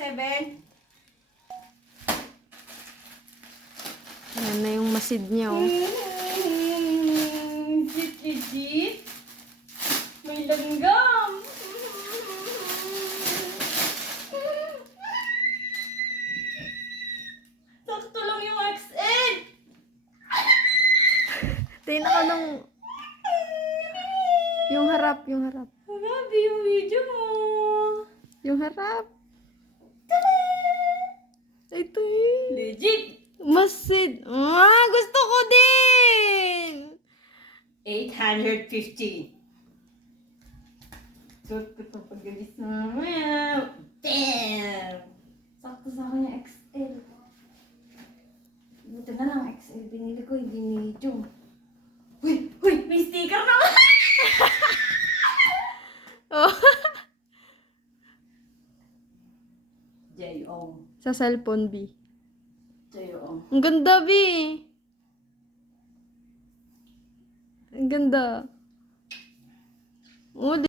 7. Ayan na yung masid niya, oh. Jit, jit, jit. May langgam. Sakto lang yung XL. Tingnan ako ng... Yung harap, yung harap. Grabe yung video mo. Yung harap. Legit. Masid. Ah, gusto ko din! 850. Suot ko ito pag galis na mamaya. Damn! Sakto sa akin yung XL. Buti na lang XL binili ko, hindi medium. Uy! Uy! May sticker naman! Oh. J.O. Sa cellphone, B. J.O. Ang ganda, B. Ang ganda. Oh,